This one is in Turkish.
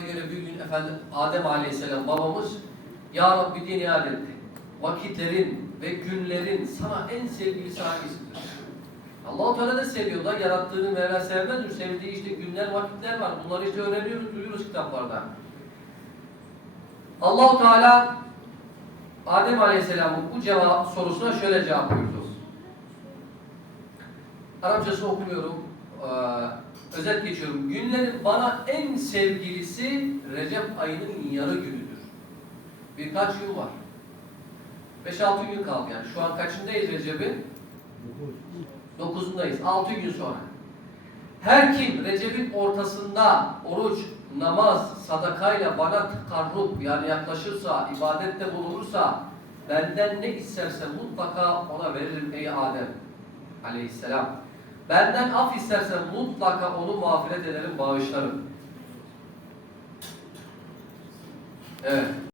göre bir gün efendim Adem Aleyhisselam babamız Ya Rabbi diye niyaz etti. Vakitlerin ve günlerin sana en sevgilisi hangisidir? Allah-u Teala da seviyor da yarattığını Mevla sevmez mi? Sevdiği işte günler, vakitler var. Bunları işte öğreniyoruz, duyuyoruz kitaplarda. Allah-u Teala Adem Aleyhisselam'ın bu cevap sorusuna şöyle cevap buyurdu. Arapçasını okumuyorum. Ee, özet geçiyorum. Günlerin bana en sevgilisi Recep ayının yarı günüdür. Birkaç gün var. 5-6 gün kaldı yani. Şu an kaçındayız Recep'in? 9'undayız. 6 gün sonra. Her kim Recep'in ortasında oruç, namaz, sadakayla bana takarrub yani yaklaşırsa, ibadette bulunursa benden ne isterse mutlaka ona veririm ey Adem aleyhisselam. Benden af istersen mutlaka onu mağfiret ederim, bağışlarım. Evet.